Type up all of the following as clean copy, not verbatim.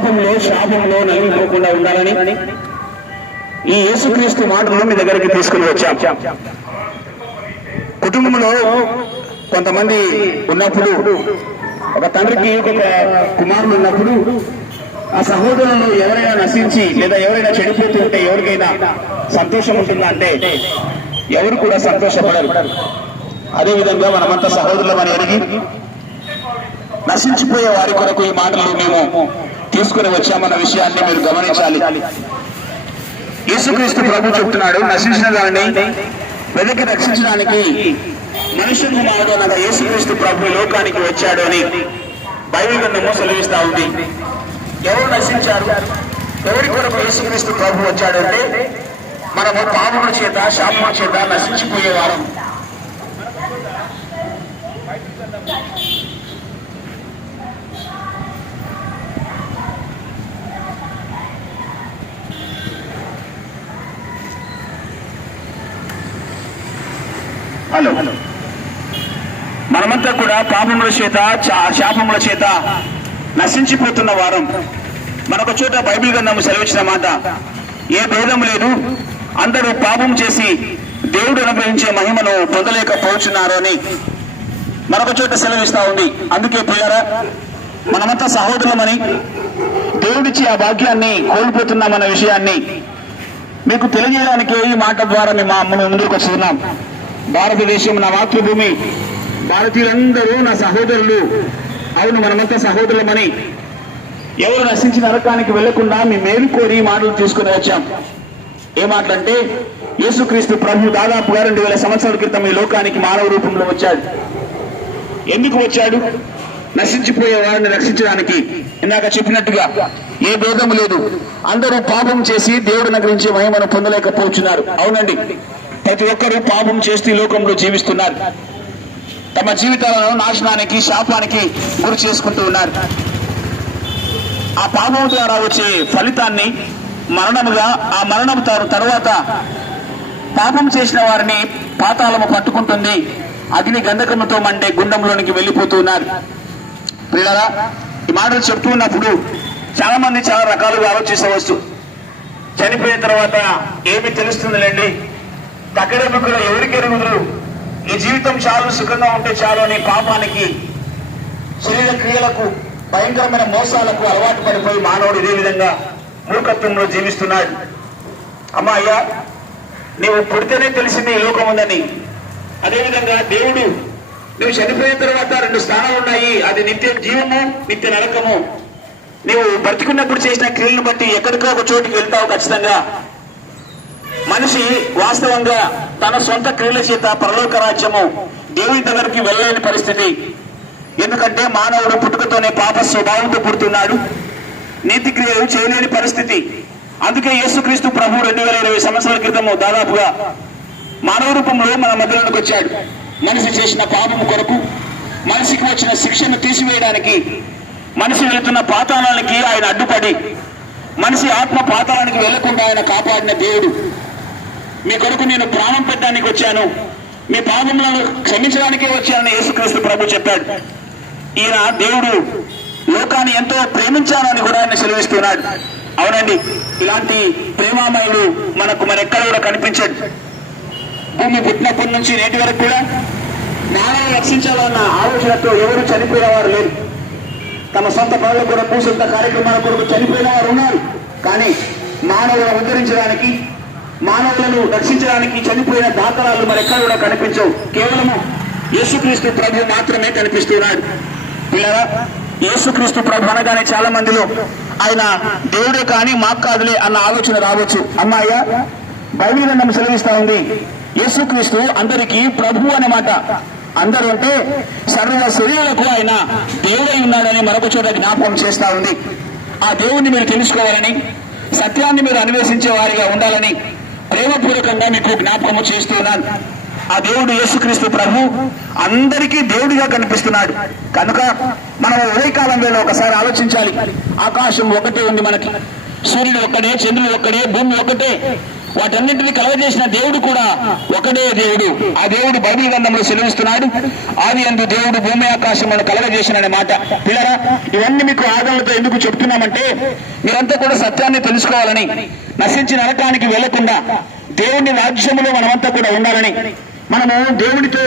పాపంలో శాపంలో నలిగిపోకుండా ఉండాలని ఈ యేసుక్రీస్తు మాటలను మీ దగ్గరికి తీసుకుని వచ్చాం. కుటుంబంలో కొంతమంది ఉన్నప్పుడు, ఒక తండ్రికి ఒక కుమారుడు ఉన్నప్పుడు, ఆ సహోదరులను ఎవరైనా నశించి లేదా ఎవరైనా చెడిపోతూ ఉంటే ఎవరికైనా సంతోషం ఉంటుందా అంటే ఎవరు కూడా సంతోషపడరు. అదేవిధంగా మనమంతా సహోదరులమని ఎరిగి నశించిపోయే వారి కొరకు ఈ మాటలు మేము తీసుకుని వచ్చామన్న విషయాన్ని మీరు గమనించాలి. యేసుక్రీస్తు ప్రభు చెప్తున్నాడు, నశించిన దానిని వెదకి రక్షించడానికి మనుష్య కుమారుడు అనగా యేసుక్రీస్తు ప్రభు లోకానికి వచ్చాడు అని బైబిల్ గ్రంథము సెలవిస్తా ఉంది. ఎవరు నశించారు? ఎవరి కొరకు యేసుక్రీస్తు ప్రభు వచ్చాడంటే మనము పాపముల చేత శాపముల చేత నశించిపోయేవారు. హలో, మనమంతా కూడా పాపముల చేత శాపముల చేత నశించిపోతున్న వారం. మనొక చోట బైబిల్ గ్రంథము సెలవిచ్చిన మాట, ఏ భేదం లేదు, అందరూ పాపం చేసి దేవుడు అనుగ్రహించే మహిమను పొందలేకపోతున్నారు అని మరొక చోట సెలవిస్తా ఉంది. అందుకే ప్రియులారా, మనమంతా సహోదరులమని దేవుడిచ్చి ఆ భాగ్యాన్ని కోల్పోతున్నామన్న విషయాన్ని మీకు తెలియజేయడానికి ఈ మాట ద్వారా మేము మన ముందుకు వస్తున్నాం. భారతదేశం నా మాతృభూమి, భారతీయులందరూ నా సహోదరులు. అవును, మనమంతా సహోదరులమని ఎవరు నశించిన నరకానికి వెళ్లకుండా మీ మేలు కోరి మాటలు తీసుకుని వచ్చాం. ఏ మాటలంటే, యేసుక్రీస్తు ప్రభు దాదాపుగా 2000 సంవత్సరాల క్రితం ఈ లోకానికి మానవ రూపంలో వచ్చాడు. ఎందుకు వచ్చాడు? నశించిపోయే వారిని రక్షించడానికి. ఇందాక చెప్పినట్టుగా ఏ భేదం లేదు, అందరూ పాపం చేసి దేవుడిని అనుగ్రహించే మహిమను పొందలేకపోతున్నారు. అవునండి, ప్రతి ఒక్కరూ పాపం చేస్తూ ఈ లోకంలో జీవిస్తున్నారు. తమ జీవితాలను నాశనానికి శాపానికి గురి చేసుకుంటూ ఉన్నారు. ఆ పాపం ద్వారా వచ్చే ఫలితాన్ని మరణముగా, ఆ మరణం తర్వాత పాపం చేసిన వారిని పాతాళము పట్టుకుంటుంది. అగ్ని గంధకముతో మండే గుండంలోనికి వెళ్ళిపోతున్నారు. పిల్లరా, ఈ మాటలు చెప్తూ ఉన్నప్పుడు చాలా మంది చాలా రకాలుగా ఆలోచించవచ్చు. చనిపోయిన తర్వాత ఏమి తెలుస్తుందిలేండి, తగ్గడ ముక్కలు ఎవరికి ఎరుగుదురు, ఈ జీవితం చాలు, సుఖంగా ఉంటే చాలు అని పాపానికి, శరీర క్రియలకు, భయంకరమైన మోసాలకు అలవాటు పడిపోయి మానవుడు ఇదే విధంగా మూర్ఖత్వంలో జీవిస్తున్నాడు. అమ్మా అయ్యా, నీవు పుడితేనే తెలిసింది ఈ లోకం ఉందని. అదేవిధంగా దేవుడు, నువ్వు చనిపోయిన తర్వాత 2 స్థానాలు ఉన్నాయి, అది నిత్య జీవము, నిత్య నరకము. నీవు బ్రతికున్నప్పుడు చేసిన క్రియలను బట్టి ఎక్కడికో ఒక చోటుకి వెళ్తావు ఖచ్చితంగా. మనిషి వాస్తవంగా తన సొంత క్రియల చేత పరలోక రాజ్యము దేవుని దగ్గరికి వెళ్ళలేని పరిస్థితి. ఎందుకంటే మానవుడు పుట్టుకతోనే పాప స్వభావంతో పుడుతున్నాడు, నీతి క్రియలు చేయలేని పరిస్థితి. అందుకే యేసుక్రీస్తు ప్రభు 2020 సంవత్సరాల క్రితము దాదాపుగా మానవ రూపంలో మన మధ్యలోకి వచ్చాడు. మనిషి చేసిన పాపం కొరకు, మనిషికి వచ్చిన శిక్షను తీసివేయడానికి, మనిషి వెళుతున్న పాతాళానికి ఆయన అడ్డుపడి మనిషి ఆత్మ పాతాళానికి వెళ్లకుండా ఆయన కాపాడిన దేవుడు. మీ కొరకు నేను ప్రాణం పెట్టడానికి వచ్చాను, మీ పాపములను క్షమించడానికే వచ్చానని యేసుక్రీస్తు ప్రభు చెప్పాడు. ఈయన దేవుడు లోకాన్ని ఎంతో ప్రేమించాలని కూడా ఆయన సెలవిస్తున్నాడు. అవునండి, ఇలాంటి ప్రేమామయులు మనకు మరెక్కడ కూడా కనిపించడు. భూమి పుట్టినప్పటి నుంచి నేటి వరకు కూడా మానవులను రక్షించాలన్న ఆలోచనతో ఎవరు చనిపోయిన వారు లేరు. తమ సొంత పనుల కొరకు, సొంత కార్యక్రమాల కొరకు చనిపోయిన వారు ఉన్నారు. కానీ మానవులను ఉద్ధరించడానికి, మానవులను రక్షించడానికి చనిపోయిన దాతరాలు మరెక్కడ కూడా కనిపించవు. కేవలము యేసుక్రీస్తు ప్రభు మాత్రమే కనిపిస్తున్నాడు. పిల్లరా, యేసుక్రీస్తు ప్రభు అనగానే చాలా మందిలో ఆయన దేవుడే కానీ మాకు కాదులే అన్న ఆలోచన రావచ్చు. అమ్మాయ్య, బైబిల్ గ్రంథం సెలవిస్తా ఉంది, యేసుక్రీస్తు అందరికీ ప్రభు అన్నమాట. అందరూ అంటే సర్వ శరీరులకు ఆయన దేవుడై ఉన్నాడని మరొక చోట జ్ఞాపకం చేస్తా ఉంది. ఆ దేవుణ్ణి మీరు తెలుసుకోవాలని, సత్యాన్ని మీరు అన్వేషించే వారిగా ఉండాలని ప్రేమపూర్వకంగా మీకు జ్ఞాపకము చేస్తున్నాను. ఆ దేవుడు యేసుక్రీస్తు ప్రభు అందరికీ దేవుడిగా కనిపిస్తున్నాడు. కనుక మనం ఉదయకాలం వేళ ఒకసారి ఆలోచించాలి. ఆకాశం ఒకటే ఉంది మనకి, సూర్యుడు ఒక్కడే, చంద్రుడు ఒక్కడే, భూమి ఒక్కటే. వాటన్నింటినీ కలగజేసిన దేవుడు కూడా ఒకడే దేవుడు. ఆ దేవుడు బైబిల్ గ్రంథంలో సెలవిస్తున్నాడు, ఆది యందు దేవుడు భూమి ఆకాశములను కలగజేసిన మాట. పిల్లరా, ఇవన్నీ మీకు ఆదరణతో ఎందుకు చెప్తున్నామంటే మీరంతా కూడా సత్యాన్ని తెలుసుకోవాలని, నశించి నరకానికి వెళ్లకుండా దేవుని రాజ్యములో మనమంతా కూడా ఉండాలని, మనము దేవుడితో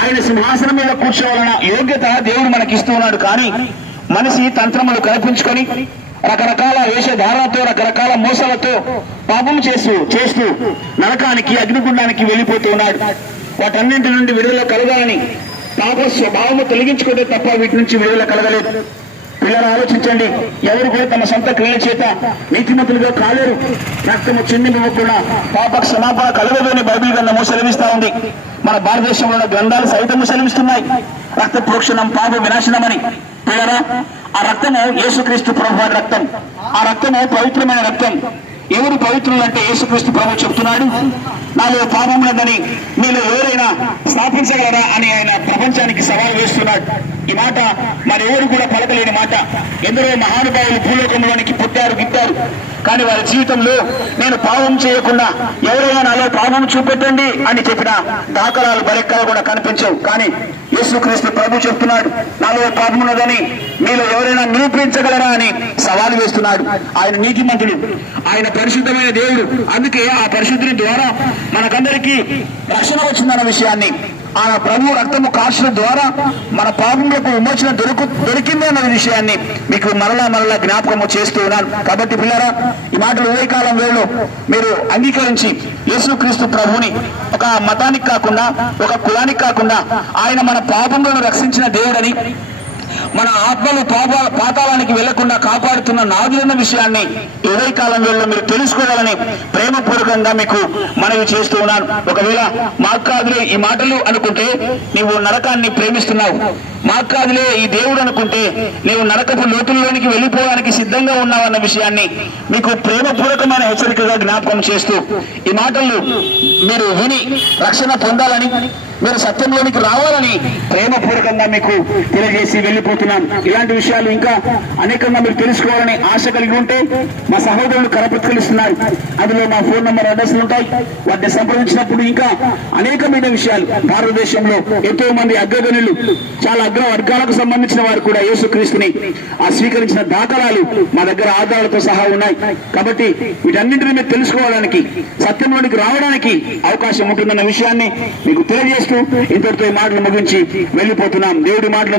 ఆయన సింహాసనం మీద కూర్చోవాలన్న యోగ్యత దేవుడు మనకి ఇస్తూ ఉన్నాడు. కానీ మనిషి తంత్రములు కల్పించుకొని రకరకాల వేషధారణతో రకరకాల మోసాలతో పాపం చేస్తూ నరకానికి అగ్నిగుండానికి వెళ్ళిపోతూ ఉన్నాడు. వాటన్నింటి నుండి విడుదల కలగాలని పాప స్వభావము తొలగించుకుంటే తప్ప వీటి నుంచి విడుదల కలగలేదు. పిల్లలు ఆలోచించండి, ఎవరు కూడా తమ సొంత క్రియల చేత నీతిమంతులుగా కాలేరు. రక్తము చిందింపకుండా పాప క్షమాపణ కలగదని బైబిల్ గ్రంథము సెలవిస్తా ఉంది. మన భారతదేశంలో గ్రంథాలు సైతము సెలవిస్తున్నాయి, రక్త ప్రోక్షణం పాప వినాశనమని. పిల్లరా, ఆ రక్తము యేసుక్రీస్తు ప్రభు రక్తం. ఆ రక్తము పవిత్రమైన రక్తం. ఎవరు పవిత్రులు అంటే యేసుక్రీస్తు ప్రభు చెప్తున్నాడు, నాలో పాపం లేదని మీలో ఎవరైనా స్థాపించగలరా అని ఆయన ప్రపంచానికి సవాల్ వేస్తున్నాడు. ఈ మాట మరి ఎవరు కూడా పలకలేని మాట. ఎందరో మహానుభావులు భూలోకంలోనికి పుట్టారు గిట్టారు, కానీ వారి జీవితంలో నేను పాపం చేయకుండా ఎవరైనా నాలో పాపం చూపెట్టండి అని చెప్పిన దాఖలాలు బలెక్కలు కూడా కనిపించవు. కానీ యేసుక్రీస్తు ప్రభు చెప్తున్నాడు, నాలో పాపం ఉన్నదని మీలో ఎవరైనా నిరూపించగలరా అని సవాల్ వేస్తున్నాడు. ఆయన నీతిమంతుడు, ఆయన పరిశుద్ధమైన దేవుడు. అందుకే ఆ పరిశుద్ధుని ద్వారా మనకందరికీ రక్షణ వచ్చిందన్న విషయాన్ని, ఆ ప్రభు రక్తము కార్చడం ద్వారా మన పాపములకు విమోచన దొరికింది అన్న విషయాన్ని మీకు మరలా జ్ఞాపకము చేస్తూ ఉన్నాను. కాబట్టి పిల్లరా, ఈ మాటలు ఉదయకాలం వేళలో మీరు అంగీకరించి యేసుక్రీస్తు ప్రభుని ఒక మతానికి కాకుండా ఒక కులానికి కాకుండా ఆయన మన పాపములను రక్షించిన దేవుడని, మన ఆత్మలు పాతాళానికి వెళ్లకుండా కాపాడుతున్న నాదులన్న విషయాన్ని ఉదయకాలం వేళలో మీరు తెలుసుకోవాలని ప్రేమపూర్వకంగా మీకు మనవి చేస్తూ ఉన్నాను. ఒకవేళ మాకు కాదులే ఈ మాటలు అనుకుంటే నీవు నరకాన్ని ప్రేమిస్తున్నావు, మాకు కాదులే ఈ దేవుడు అనుకుంటే నీవు నరకపు లోతుల్లోనికి వెళ్ళిపోవడానికి సిద్ధంగా ఉన్నావన్న విషయాన్ని మీకు ప్రేమపూర్వకమైన హెచ్చరికగా జ్ఞాపకం చేస్తూ, ఈ మాటలు మీరు విని రక్షణ పొందాలని, మీరు సత్యంలోనికి రావాలని ప్రేమపూర్వకంగా మీకు తెలియజేసి వెళ్ళిపోతున్నాను. ఇలాంటి విషయాలు ఇంకా అనేకంగా మీరు తెలుసుకోవాలని ఆశ కలిగి ఉంటే మా సహోదరులు కరపత్రికలిస్తున్నారు, అందులో మా ఫోన్ నంబర్ అడ్రస్లు ఉంటాయి. వాటిని సంప్రదించినప్పుడు ఇంకా అనేకమైన విషయాలు, భారతదేశంలో ఎంతో మంది అగ్రగణులు, చాలా అగ్ర వర్గాలకు సంబంధించిన వారు కూడా యేసుక్రీస్తుని స్వీకరించిన దాఖలాలు మా దగ్గర ఆధారాలతో సహా ఉన్నాయి. కాబట్టి వీటన్నింటినీ మీరు తెలుసుకోవడానికి, సత్యంలోనికి రావడానికి అవకాశం ఉంటుందన్న విషయాన్ని మీకు తెలియజేస్తూ ఇంతటితో ఈ మాటలు ముగించి వెళ్ళిపోతున్నాం. దేవుడి మాటలు